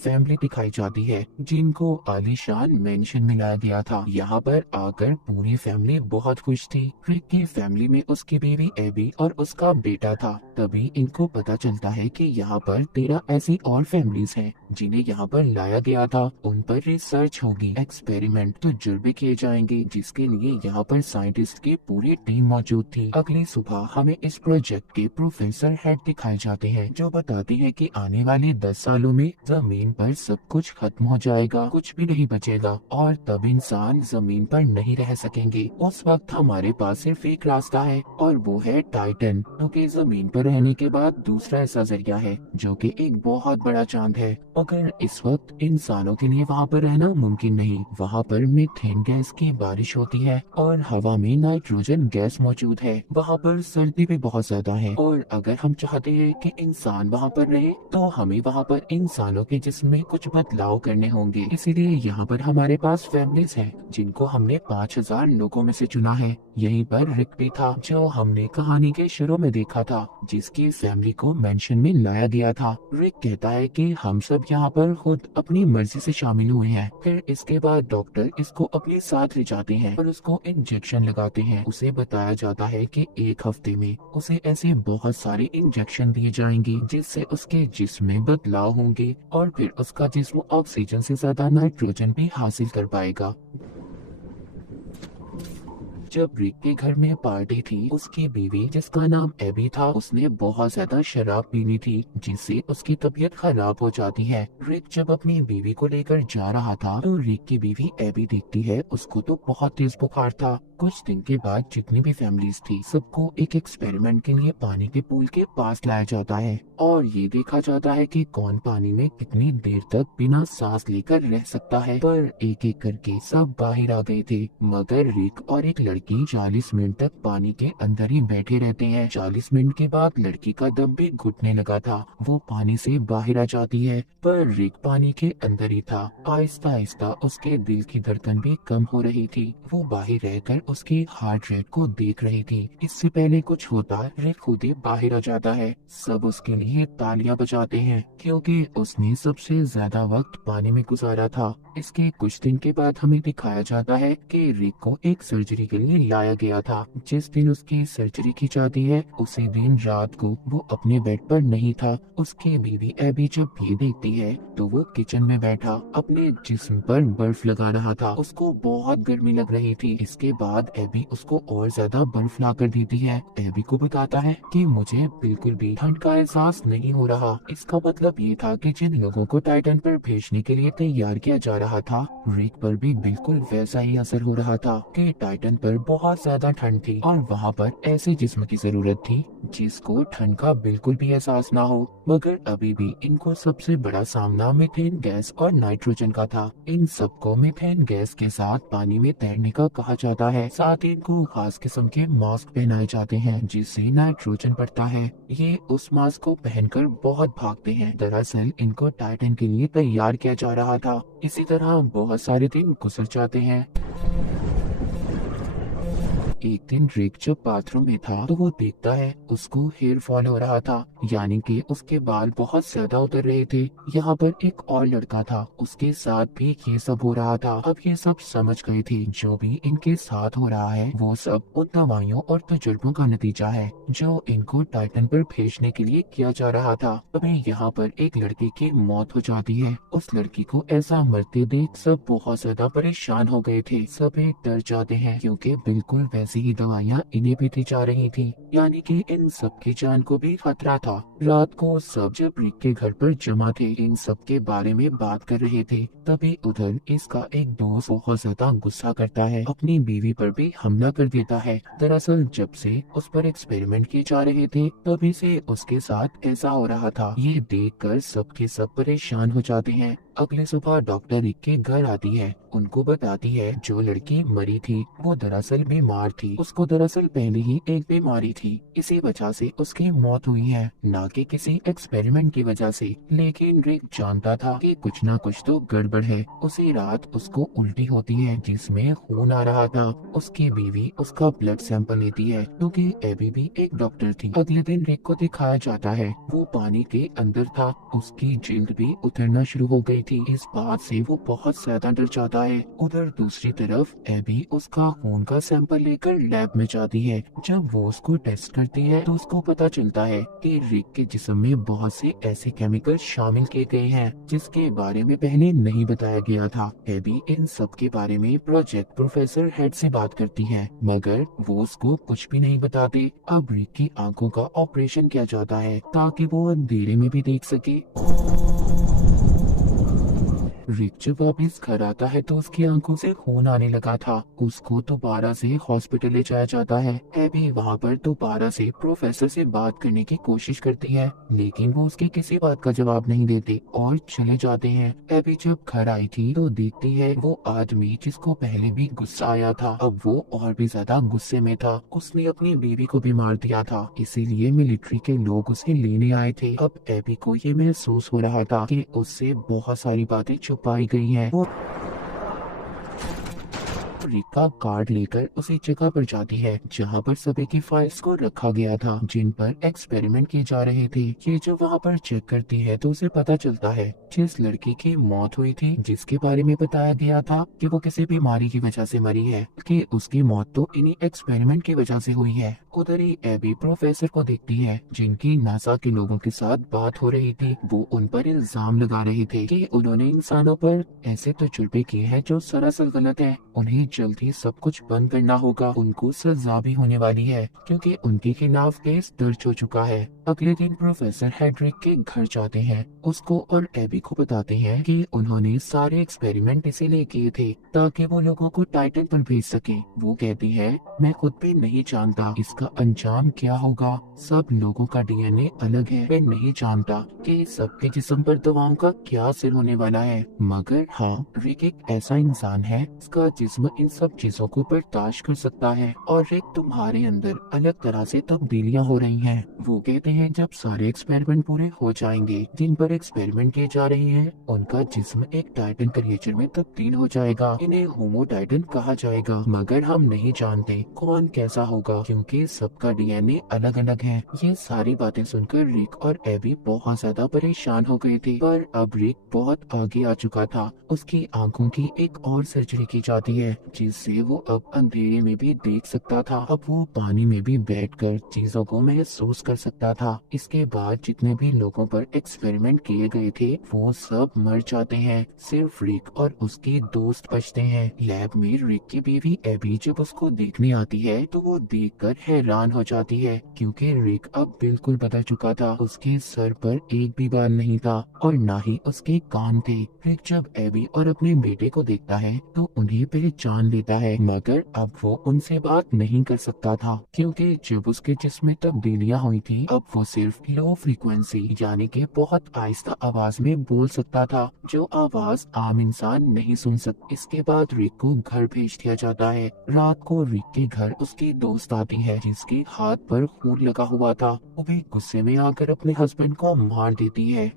Family दिखाई जाती है जिनको आलीशान मेंशन में लाया गया था। यहाँ पर आकर पूरी फैमिली बहुत खुश थी। रिक की फैमिली में उसकी बीवी एबी और उसका बेटा था। तभी इनको पता चलता है कि यहाँ पर 13 ऐसी और फैमिलीज हैं जिन्हें यहाँ पर लाया गया था। उन पर रिसर्च होगी, एक्सपेरिमेंट तजुर्बे किए जाएंगे, जिसके लिए यहाँ पर साइंटिस्ट की पूरी टीम मौजूद थी। अगली सुबह हमें इस प्रोजेक्ट के प्रोफेसर हेड दिखाए जाते हैं जो बताते हैं कि आने वाले 10 सालों में जमीन पर सब कुछ खत्म हो जाएगा, कुछ भी नहीं बचेगा और तब इंसान जमीन पर नहीं रह सकेंगे। उस वक्त हमारे पास सिर्फ एक रास्ता है और वो है टाइटन, क्योंकि जमीन पर रहने के बाद दूसरा ऐसा जरिया है जो कि एक बहुत बड़ा चांद है। मगर इस वक्त इंसानों के लिए वहाँ पर रहना मुमकिन नहीं। वहाँ पर मीथेन गैस की बारिश होती है और हवा में नाइट्रोजन गैस मौजूद है। वहाँ पर सर्दी भी बहुत ज्यादा है और अगर हम चाहते हैं कि इंसान वहाँ पर रहे तो हमें वहाँ पर इंसानों के जिस्म में कुछ बदलाव करने होंगे। इसीलिए यहाँ पर हमारे पास फैमिलीज हैं जिनको हमने 5000 लोगों में से चुना है। यहीं पर रिक भी था जो हमने कहानी के शुरू में देखा था, जिसकी फैमिली को मेंशन में लाया गया था। रिक कहता है कि हम सब यहाँ पर खुद अपनी मर्जी से शामिल हुए हैं। फिर इसके बाद डॉक्टर इसको अपने साथ ले जाते हैं और उसको इंजेक्शन लगाते हैं। उसे बताया जाता है कि एक हफ्ते में उसे ऐसे बहुत सारे इंजेक्शन दिए जाएंगे जिससे उसके जिस्म में बदलाव होंगे और फिर उसका जिस्म ऑक्सीजन से ज्यादा नाइट्रोजन भी हासिल कर पाएगा। जब रिक के घर में पार्टी थी, उसकी बीवी जिसका नाम एबी था, उसने बहुत ज्यादा शराब पी ली थी जिससे उसकी तबीयत खराब हो जाती है। रिक जब अपनी बीवी को लेकर जा रहा था तो रिक की बीवी एबी देखती है उसको तो बहुत तेज बुखार था। कुछ दिन के बाद जितनी भी फैमिलीज थी सबको एक एक्सपेरिमेंट के लिए पानी के पूल के पास लाया जाता है और ये देखा जाता है कि कौन पानी में कितनी देर तक बिना सांस लेकर रह सकता है। पर एक एक करके सब बाहर आ गए थे मगर रिक और एक लड़की 40 मिनट तक पानी के अंदर ही बैठे रहते हैं। 40 मिनट के बाद लड़की का दम भी घुटने लगा था, वो पानी से बाहर आ जाती है पर रिक पानी के अंदर ही था। आहिस्ता आहिस्ता उसके दिल की धड़कन भी कम हो रही थी। वो बाहर रहकर उसकी हार्ट रेट को देख रही थी। इससे पहले कुछ होता रिक खुद ही बाहर आ जाता है। सब उसके लिए तालियां बजाते हैं क्योंकि उसने सबसे ज्यादा वक्त पानी में गुजारा था। इसके कुछ दिन के बाद हमें दिखाया जाता है कि रिक को एक सर्जरी के लिए लाया गया था। जिस दिन उसकी सर्जरी की जाती है उसी दिन रात को वो अपने बेड पर नहीं था। उसकी बीवी एबी जब ये देखती है तो वो किचन में बैठा अपने जिस्म पर बर्फ लगा रहा था। उसको बहुत गर्मी लग रही थी। इसके बाद एबी उसको और ज्यादा बर्फ ला कर देती है। एबी को बताता है कि मुझे बिल्कुल भी ठंड का एहसास नहीं हो रहा। इसका मतलब ये था कि जिन लोगों को टाइटन पर भेजने के लिए तैयार किया जा रहा था रिक पर भी बिल्कुल वैसा ही असर हो रहा था कि टाइटन पर बहुत ज्यादा ठंड थी और वहाँ पर ऐसे जिस्म की जरूरत थी जिसको ठंड का बिल्कुल भी एहसास ना हो। मगर अभी भी इनको सबसे बड़ा सामना मीथेन गैस और नाइट्रोजन का था। इन सबको मीथेन गैस के साथ पानी में तैरने का कहा जाता है। साथ ही इनको खास किस्म के मास्क पहनाए जाते हैं जिससे नाइट्रोजन बढ़ता है। ये उस मास्क को पहनकर बहुत भागते हैं। दरअसल इनको टाइटन के लिए तैयार किया जा रहा था। इसी तरह बहुत सारे दिन गुजर जाते हैं। एक दिन रिक जब बाथरूम में था तो वो देखता है उसको हेयर फॉल हो रहा था, यानी कि उसके बाल बहुत ज्यादा उतर रहे थे। यहाँ पर एक और लड़का था, उसके साथ भी ये सब हो रहा था। अब ये सब समझ गए थे जो भी इनके साथ हो रहा है वो सब उन दवाइयों और तजुर्बों का नतीजा है जो इनको टाइटन पर भेजने के लिए किया जा रहा था। तभी यहाँ पर एक लड़के की मौत हो जाती है। उस लड़की को ऐसा मरते देख सब बहुत ज्यादा परेशान हो गए थे। सभी डर जाते हैं क्योंकि बिल्कुल वैसी ही दवाइयाँ इन्हें भी दी जा रही थी, यानी कि इन सब की जान को भी खतरा था। रात को सब जब रिक के घर पर जमा थे इन सब के बारे में बात कर रहे थे तभी उधर इसका एक दोस्त बहुत ज्यादा गुस्सा करता है, अपनी बीवी पर भी हमला कर देता है। दरअसल जब से उस पर एक्सपेरिमेंट किए जा रहे थे तभी से उसके साथ ऐसा हो रहा था। ये देखकर सबके सब परेशान हो जाते हैं। अगले सुबह डॉक्टर रिक के घर आती है, उनको बताती है जो लड़की मरी थी वो दरअसल बीमार थी। उसको दरअसल पहले ही एक बीमारी थी, इसी वजह से उसकी मौत हुई है, न कि किसी एक्सपेरिमेंट की वजह से। लेकिन रिक जानता था कि कुछ ना कुछ तो गड़बड़ है। उसी रात उसको उल्टी होती है जिसमें खून आ रहा था। उसकी बीवी उसका ब्लड सैंपल लेती है क्योंकि एबी भी एक डॉक्टर थी। अगले दिन रिक को दिखाया जाता है, वो पानी के अंदर था, उसकी जिल्द भी उतरना शुरू हो गई थी। इस बात से वो बहुत ज्यादा डर जाता है। उधर दूसरी तरफ एबी उसका खून का सैंपल लेकर लैब में जाती है। जब वो उसको टेस्ट करती है तो उसको पता चलता है कि रिक के जिस्म में बहुत से ऐसे केमिकल शामिल किए गए हैं जिसके बारे में पहले नहीं बताया गया था। एबी इन सब के बारे में प्रोजेक्ट प्रोफेसर हेड से बात करती है, मगर वो उसको कुछ भी नहीं बताते। अब रिक की आंखों का ऑपरेशन किया जाता है ताकि वो अंधेरे में भी देख सके। रिक जब वापिस घर आता है तो उसकी आंखों से खून आने लगा था। उसको दोबारा से हॉस्पिटल ले जाया जाता है। एबी वहाँ पर दोबारा से प्रोफेसर से बात करने की कोशिश करती है, लेकिन वो उसकी किसी बात का जवाब नहीं देते और चले जाते हैं। एबी जब घर आई थी तो देखती है वो आदमी जिसको पहले भी गुस्सा आया था, अब वो और भी ज्यादा गुस्से में था। उसने अपनी बीवी को भी मार दिया था, इसीलिए मिलिट्री के लोग उसे लेने आए थे। अब एबी को ये महसूस हो रहा था कि उससे बहुत सारी बातें छुपाई गई हैं। वो रिक का कार्ड लेकर उसी जगह पर जाती है जहाँ पर सभी की फाइल्स को रखा गया था जिन पर एक्सपेरिमेंट किए जा रहे थे। ये जो वहाँ पर चेक करती है तो उसे पता चलता है जिस लड़की की मौत हुई थी, जिसके बारे में बताया गया था कि वो किसी बीमारी की वजह से मरी है, कि उसकी मौत तो इन्हीं एक्सपेरिमेंट की वजह से हुई है। उधर ही एबी प्रोफेसर को देखती है जिनकी नासा के लोगों के साथ बात हो रही थी। वो उन पर इल्जाम लगा रहे थे कि उन्होंने इंसानों पर ऐसे तजुर्बे किए हैं जो सरासर गलत है। उन्हें जल्दी सब कुछ बंद करना होगा। उनको सजा भी होने वाली है क्योंकि उनके खिलाफ केस दर्ज हो चुका है। अगले दिन प्रोफेसर हेड्रिक के घर जाते हैं, उसको और एबी को बताते हैं कि उन्होंने सारे एक्सपेरिमेंट इसीलिए किए थे ताकि वो लोगों को टाइटन पर भेज सके। वो कहती है, मैं खुद भी नहीं जानता इसका अंजाम क्या होगा। सब लोगों का डीएनए अलग है। मैं नहीं जानता कि सबके जिस्म पर दवाओं का क्या असर होने वाला है, मगर हाँ, रिक एक ऐसा इंसान है इसका जिस्म इन सब चीजों को बर्दाश्त कर सकता है। और रिक, तुम्हारे अंदर अलग तरह से तब्दीलियां हो रही हैं। वो कहते हैं जब सारे एक्सपेरिमेंट पूरे हो जाएंगे जिन पर एक्सपेरिमेंट किए जा रहे हैं, उनका जिस्म एक टाइटन क्रिएचर में तब्दील हो जाएगा। इन्हें होमो टाइटन कहा जाएगा, मगर हम नहीं जानते कौन कैसा होगा क्योंकि सबका डीएनए अलग अलग है। ये सारी बातें सुनकर रिक और एबी बहुत ज्यादा परेशान हो गए थे, पर अब रिक बहुत आगे आ चुका था। उसकी आंखों की एक और सर्जरी की जाती है जिससे वो अब अंधेरे में भी देख सकता था। अब वो पानी में भी बैठकर चीजों को महसूस कर सकता था। इसके बाद जितने भी लोगों पर एक्सपेरिमेंट किए गए थे वो सब मर जाते हैं, सिर्फ रिक और उसके दोस्त बचते हैं। लैब में रिक की बीवी एबी जब उसको देखने आती है तो वो देखकर हैरान हो जाती है क्योंकि रिक अब बिल्कुल बदल चुका था। उसके सर पर एक भी बाल नहीं था और ना ही उसके कान थे। रिक जब एबी और अपने बेटे को देखता है तो उन्हें पहचान लेता है, मगर अब वो उनसे बात नहीं कर सकता था क्योंकि जब उसके जिस्म में तब्दीलियां हुई थी अब वो सिर्फ लो फ्रीक्वेंसी यानी कि बहुत आहिस्ता आवाज में बोल सकता था, जो आवाज आम इंसान नहीं सुन सकता। इसके बाद रिक को घर भेज दिया जाता है। रात को रिक के घर उसकी दोस्त आती है जिसके हाथ पर खून लगा हुआ था। वो भी गुस्से में आकर अपने हस्बैंड को मार देती है।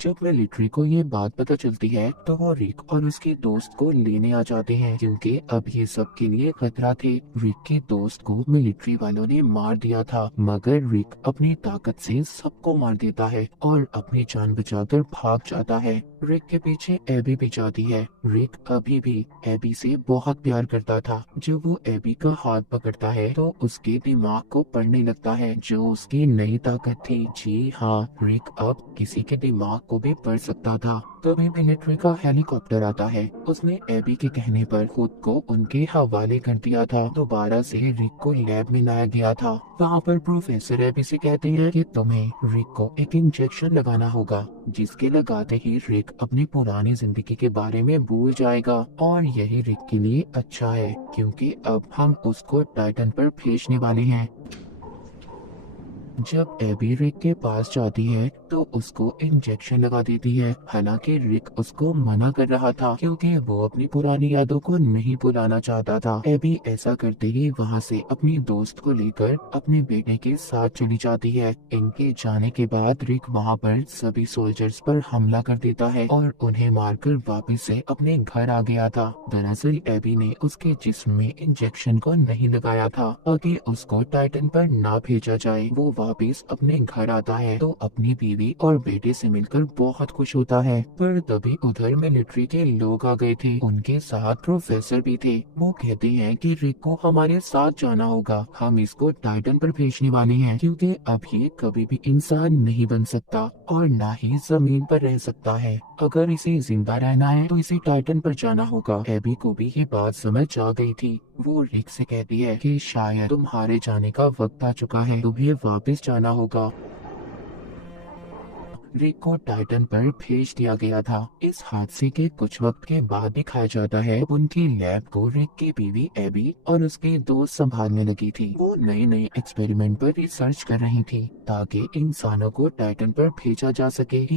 जब मिलिट्री को ये बात पता चलती है तो वो रिक और उसके दोस्त को लेने आ जाते हैं क्योंकि अब ये सब के लिए खतरा थे। रिक के दोस्त को मिलिट्री वालों ने मार दिया था, मगर रिक अपनी ताकत से सबको मार देता है और अपनी जान बचाकर भाग जाता है। रिक के पीछे एबी भी जाती है। रिक अभी भी एबी से बहुत प्यार करता था। जब वो एबी का हाथ पकड़ता है तो उसके दिमाग को पढ़ने लगता है, जो उसकी नई ताकत थी। जी हाँ, रिक अब किसी के दिमाग को भी पढ़ सकता था। तभी मिलिट्री का हेलीकॉप्टर आता है। उसने एबी के कहने पर खुद को उनके हवाले कर दिया था। दोबारा से रिक को लैब में लाया गया था। वहाँ पर प्रोफेसर एबी से कहते हैं कि तुम्हें रिक को एक इंजेक्शन लगाना होगा, जिसके लगाते ही रिक अपनी पुरानी जिंदगी के बारे में भूल जाएगा और यही रिक के लिए अच्छा है क्योंकि अब हम उसको टाइटन पर भेजने वाले हैं। जब एबी रिक के पास जाती है तो उसको इंजेक्शन लगा देती है। हालांकि रिक उसको मना कर रहा था क्योंकि वो अपनी पुरानी यादों को नहीं भुलाना चाहता था। एबी ऐसा करते ही वहाँ से अपनी दोस्त को लेकर अपने बेटे के साथ चली जाती है। इनके जाने के बाद रिक वहाँ पर सभी सोल्जर्स पर हमला कर देता है और उन्हें मारकर वापस से अपने घर आ गया था। दरअसल एबी ने उसके जिस्म में इंजेक्शन को नहीं लगाया था ताकि उसको टाइटन पर ना भेजा जाए। वो वापस अपने घर आता है तो अपनी बीवी और बेटे से मिलकर बहुत खुश होता है। पर तभी उधर मिलिट्री के लोग आ गए थे, उनके साथ प्रोफेसर भी थे। वो कहते हैं कि रिक को हमारे साथ जाना होगा, हम इसको टाइटन पर भेजने वाले हैं क्योंकि अब ये कभी भी इंसान नहीं बन सकता और ना ही जमीन पर रह सकता है। अगर इसे जिंदा रहना है तो इसे टाइटन पर जाना होगा। एबी को भी ये बात समझ आ गई थी। वो रिक से कहती है कि शायद तुम्हारे जाने का वक्त आ चुका है, तुम्हें वापस जाना होगा। रिक को टाइटन पर भेज दिया गया था। इस हादसे के कुछ वक्त के बाद दिखाया जाता है उनकी लैब को रिक की बीवी एबी और उसके दोस्त संभालने लगी थी। वो नए नए एक्सपेरिमेंट पर रिसर्च कर रही थी ताकि इंसानों को टाइटन पर भेजा जा सके। एक